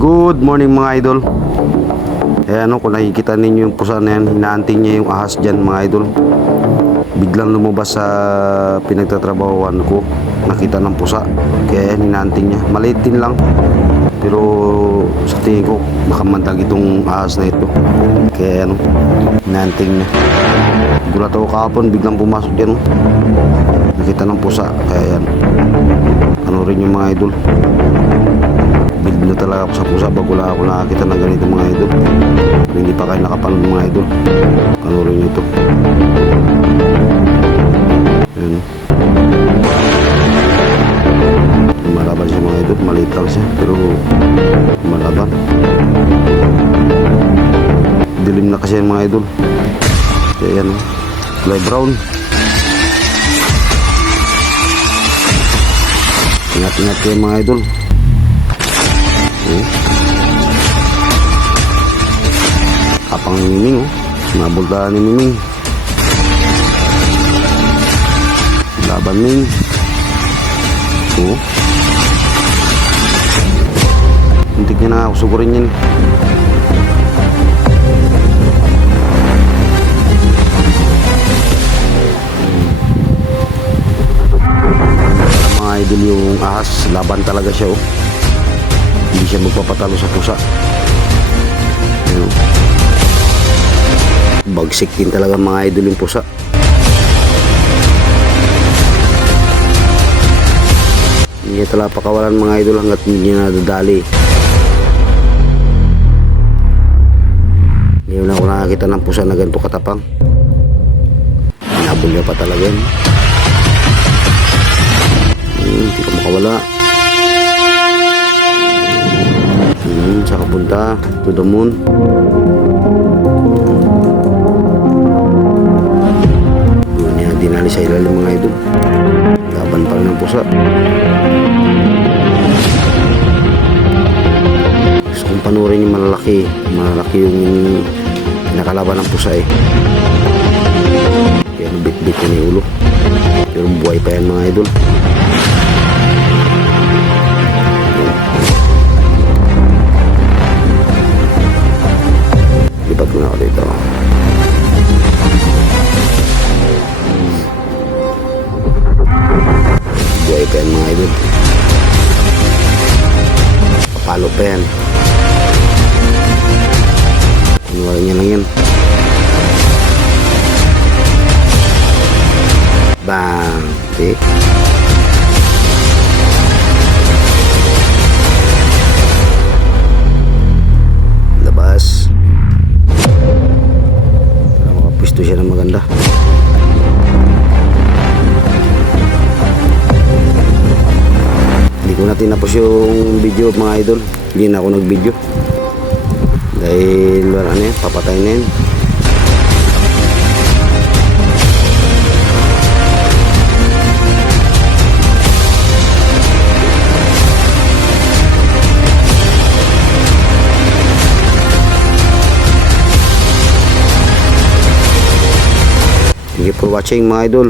Good morning mga idol. Kung nakikita ninyo yung pusa na yan, hinaanting niya yung ahas dyan mga idol. Biglang lumabas sa pinagtatrabahuan ko, nakita ng pusa, kaya yan hinaanting niya. Maliit din lang, pero sa tingin ko makamandag itong ahas na ito, kaya yan hinaanting niya. Gulat ako kahapon, biglang pumasok dyan, nakita ng pusa, kaya yan. Ano rin yung mga idol, build na talaga ako sa pusa bago lang ako nakakita ng ganito mga idol. Hindi pa kayo nakapanood mga idol, panoorin nyo ito. Ayan. Lumalaban siya mga idol, maliit lang siya pero lumalaban. Dilim na kasi mga idol, kaya yan, kulay brown. Ingat-ingat kayo mga idol. Kapang ni Miming, nabultahan ni Miming. Laban Ming. Hintik niya na ako sugurin yan. Mga idol, yung ahas, laban talaga siya Hindi siya magpapatalo sa pusa. Bagsik din talaga mga idol yung pusa. Hindi niya talaga pakawalan mga idol hanggat hindi niya nadadali. Hindi na ako nakakita ng pusa na ganito katapang. Hinabol niya pa talaga yan. Hindi ka makawala. Saka punta to the moon. Doon niya dinali sa ilalim mga idol. Laban pa rin ng pusa. Gusto kong panurin yung malalaki yung nakalaban ng pusa kaya nabit-bit niya yung ulo, pero buhay pa yan mga idol. Lipat ko na ako dito. Buhay pa yan mga idol. Papalo pa yan. Inuwalan niya lang yan. Bang! Okay. Labas. Makapisto siya ng maganda. Hindi ko na tinapos yung video mga idol. Hindi na ako nag-video dahil papatay na yun. Thank you for watching mga idol.